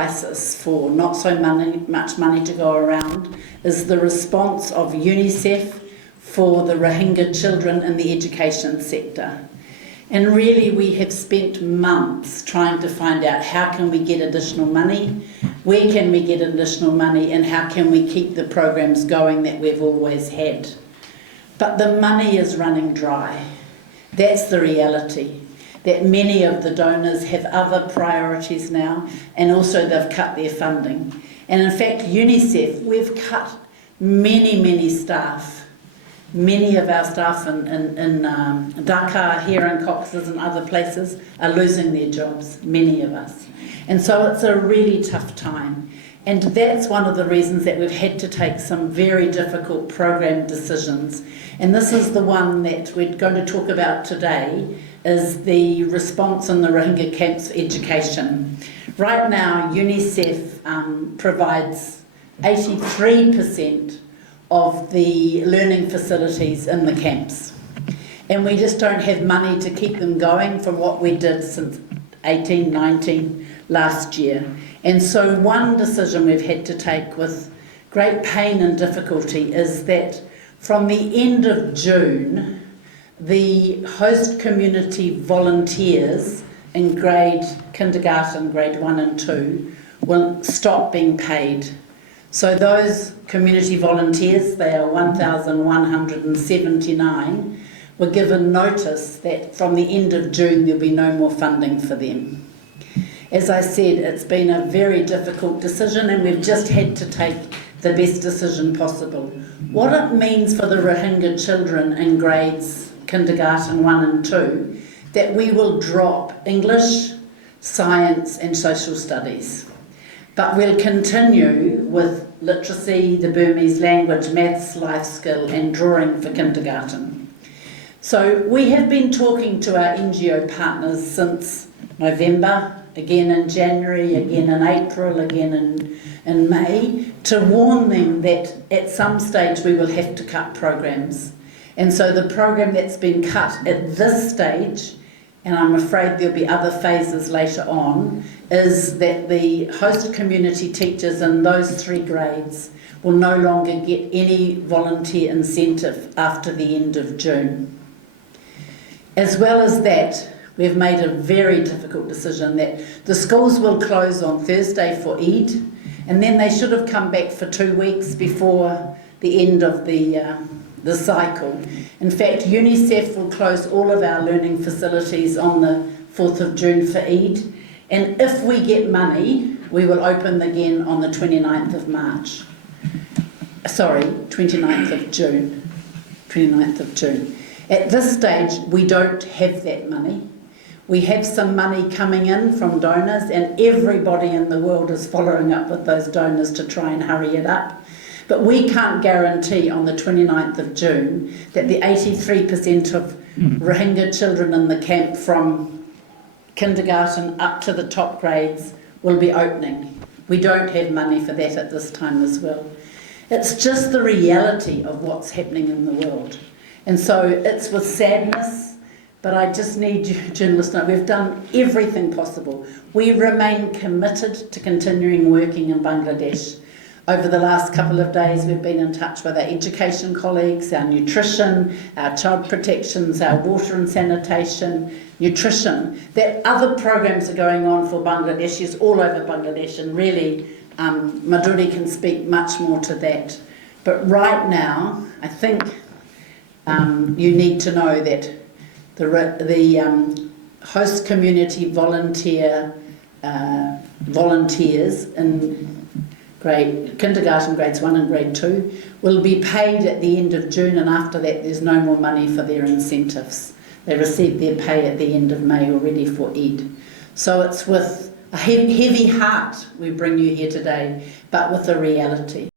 crisis for not so much money to go around is the response of UNICEF for the Rohingya children in the education sector. And really we have spent months trying to find out how can we get additional money, where can we get additional money, and how can we keep the programs going that we've always had. But the money is running dry. That's the reality. That many of the donors have other priorities now, and also they've cut their funding. And in fact, UNICEF, we've cut many staff. Many of our staff in Dakar, here in Cox's and other places are losing their jobs, many of us. And so it's a really tough time. And that's one of the reasons that we've had to take some very difficult program decisions. And this is the one that we're going to talk about today, is the response in the Rohingya camps for education. Right now, UNICEF provides 83% of the learning facilities in the camps. And we just don't have money to keep them going from what we did since 18-19 last year. And so one decision we've had to take with great pain and difficulty is that from the end of June, the host community volunteers in kindergarten, grade 1 and 2, will stop being paid. So those community volunteers, they are 1,179, were given notice that from the end of June there'll be no more funding for them. As I said, it's been a very difficult decision, and we've just had to take the best decision possible. What it means for the Rohingya children in grades kindergarten 1 and 2, that we will drop English, science and social studies. But we'll continue with literacy, the Burmese language, maths, life skill and drawing for kindergarten. So we have been talking to our NGO partners since November, again in January, again in April, again in May, to warn them that at some stage we will have to cut programs. And so the program that's been cut at this stage, and I'm afraid there'll be other phases later on, is that the host community teachers in those 3 grades will no longer get any volunteer incentive after the end of June. As well as that, we've made a very difficult decision that the schools will close on Thursday for Eid, and then they should have come back for 2 weeks before the end of the cycle. In fact, UNICEF will close all of our learning facilities on the 4th of June for Eid, and if we get money, we will open again on the 29th of March. Sorry, 29th of June. 29th of June. At this stage, we don't have that money. We have some money coming in from donors, and everybody in the world is following up with those donors to try and hurry it up. But we can't guarantee on the 29th of June that the 83% of Rohingya children in the camp from kindergarten up to the top grades will be opening. We don't have money for that at this time as well. It's just the reality of what's happening in the world. And so it's with sadness, but I just need you journalists to know we've done everything possible. We remain committed to continuing working in Bangladesh. Over the last couple of days, we've been in touch with our education colleagues, our nutrition, our child protections, our water and sanitation, nutrition. That other programs are going on for Bangladeshis all over Bangladesh, and really Madhuri can speak much more to that. But right now, I think you need to know that the host community volunteers in kindergarten grades 1 and grade 2 will be paid at the end of June, and after that there's no more money for their incentives. They received their pay at the end of May already for Eid. So it's with a heavy heart we bring you here today, but with a reality.